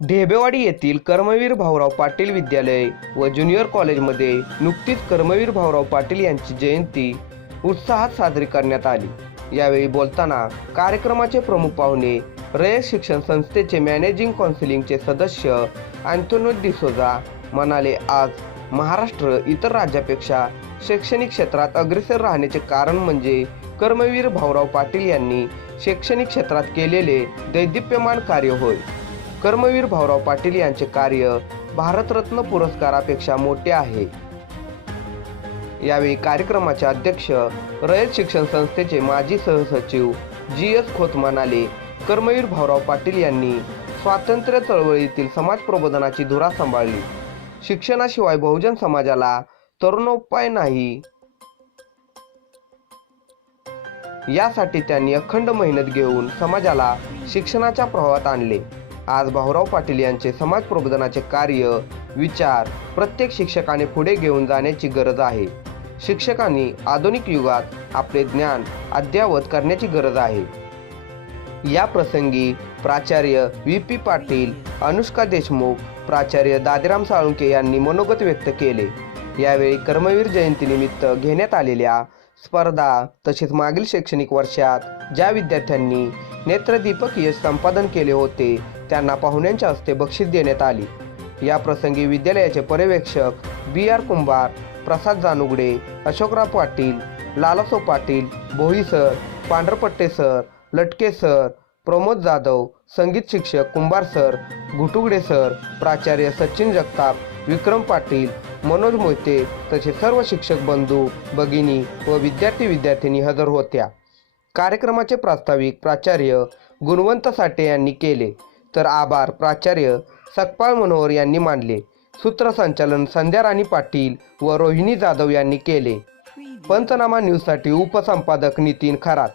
ढेबेवाडी येथील कर्मवीर भाऊराव पाटील विद्यालय व ज्युनियर कॉलेजमध्ये नुकतीच कर्मवीर भाऊराव पाटील यांची जयंती उत्साहात साजरी करण्यात आली. यावेळी बोलताना कार्यक्रमाचे प्रमुख पाहुणे रयत शिक्षण संस्थेचे मॅनेजिंग काउन्सिलिंगचे सदस्य अँथोनो डिसोजा म्हणाले आज महाराष्ट्र इतर राज्यापेक्षा शैक्षणिक क्षेत्रात अग्रेसर राहण्याचे कारण म्हणजे कर्मवीर भाऊराव पाटील यांनी शैक्षणिक क्षेत्रात केलेले दैदिप्यमान कार्य होय. कर्मवीर भाऊराव पाटील यांचे कार्य भारतरत्न पुरस्कारापेक्षा मोठे आहे. यावेळी कार्यक्रमाचे अध्यक्ष रयत शिक्षण संस्थेचे माजी सहसचिव जी एस खोत म्हणाले कर्मवीर भाऊराव पाटील यांनी स्वातंत्र्य चळवळीतील समाज प्रबोधनाची धुरा सांभाळली. शिक्षणाशिवाय बहुजन समाजाला तरुणोपाय नाही. यासाठी त्यांनी अखंड मेहनत घेऊन समाजाला शिक्षणाच्या प्रवाहात आणले. आज भाऊराव पाटील यांचे समाज प्रबोधनाचे कार्य विचार प्रत्येक शिक्षकाने पुढे घेऊन जाण्याची गरज आहे. शिक्षकांनी आधुनिक युगात आपले ज्ञान अद्ययावत करण्याची गरज आहे. या प्रसंगी प्राचार्य व्ही पी पाटील अनुष्का देशमुख प्राचार्य दादीराम साळुंके यांनी मनोगत व्यक्त केले. यावेळी कर्मवीर जयंतीनिमित्त घेण्यात आलेल्या स्पर्धा तसेच मागील शैक्षणिक वर्षात ज्या विद्यार्थ्यांनी नेत्रदीपक यश संपादन केले होते त्यांना पाहुण्यांच्या हस्ते बक्षीस देण्यात आली. या प्रसंगी विद्यालयाचे पर्यवेक्षक B R Kumbhar Prasad Janugade Ashokrao Patil Lalaso Patil Bhoi sir Pandharpatte sir Latke sir Pramod Jadhav संगीत शिक्षक कुंभार सर घुटुगडे सर प्राचार्य सचिन जगताप विक्रम पाटील मनोज मोहिते तसेच सर्व शिक्षक बंधू भगिनी व विद्यार्थी विद्यार्थिनी हजर होत्या. कार्यक्रमाचे प्रास्ताविक प्राचार्य गुणवंत साठे यांनी केले. तर आभार. प्राचार्य सकपाळ मनोहर यांनी मानले. सूत्रसंचालन संध्या राणी पाटील व रोहिणी जाधव यांनी केले. पंचनामा न्यूजसाठी उपसंपादक नितीन खरात.